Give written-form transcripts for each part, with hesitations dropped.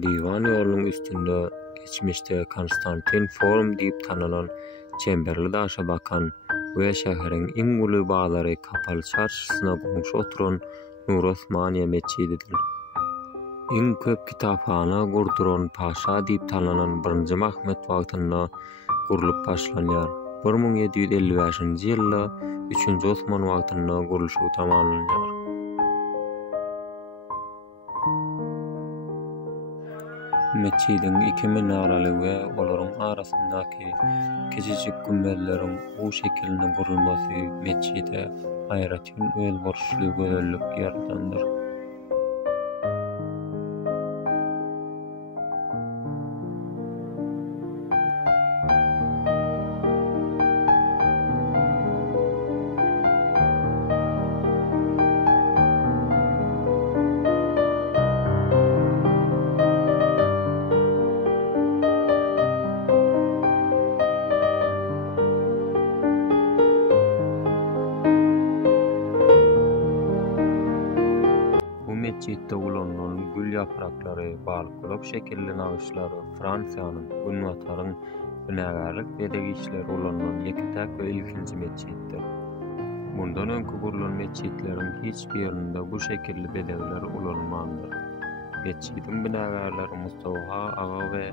Diwan ýolunyň üstünde geçmişde Konstantin Forum diýip tanalan çemberli daşa bakan we şäheriň iň uly baglary Kapaly çarşysyna goňşy oturan Nur Osmaniýa meçididir. Iň köp kitapxana gurduran paşa diýip tanalan 1-nji Mahmet wagtynda gurulyp başlanýar. 1755-nji ýylda 3-nji Osman wagtynda gurulşy tamamlanýar. Meçidin 2 minaraly we olaryň arasyndaky kiçijik gümbezleriň bu şekilde gurulmasy meçide aýratyn öz borçly gözellik ýaratandyr. Meçitde ulanlan gül ýapraklary, balyk şekilli nagyşlary Fransiýanyň Günwataryň binägarlyk bedegi ulanlan ýektek we ilkinji meçitdir. Bundan öňkü gurulan meçitleriň hiç birinde bu şekilli bedegler ulanmandyr. Meçitin binägarlary Mustafa Aga we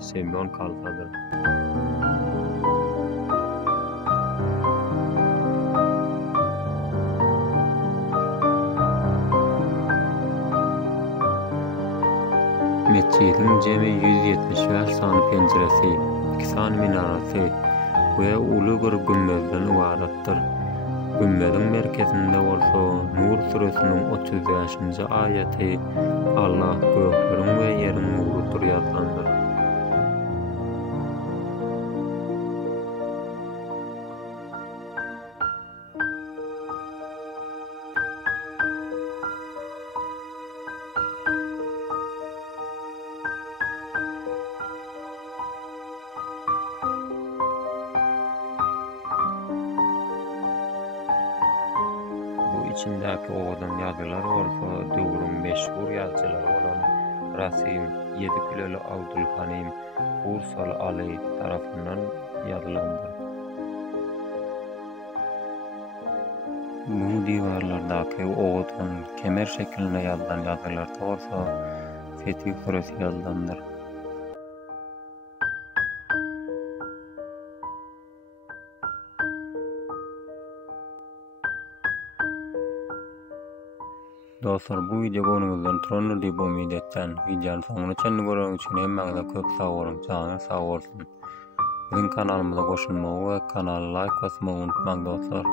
Semyon Kalfadyr. Meçidin jemi 170 sany penceresi, 2 sany minarasy we uly bir gümbezden ibaratdyr. Gümbediň merkezinde bolsa Nur suresiniň 35-nji aýaty Allah gökleriň we ýeriň nurudyr ýazdylar. İçindäki owadan ýazylar bolsa döwrüň meşhur ýazgylary bolan Rasim Ýedikileli Abdulhanim Bursaly Ali tarapyndan ýazylandy. Bu diwarlardaky owadan kemer şeklinde ýazylan ýazylar bolsa Fetih suresi ýazylandyr. Dostlar, bu video gonuňuzdan turanlar diýip umyt etden. Videonyň soňuna çenli görüň üçin hemmeňize köp sag bolun, janyň sag bolsun. Bizim kanalymyza goşulmagy we kanala like basmagy unutmaň dostlar.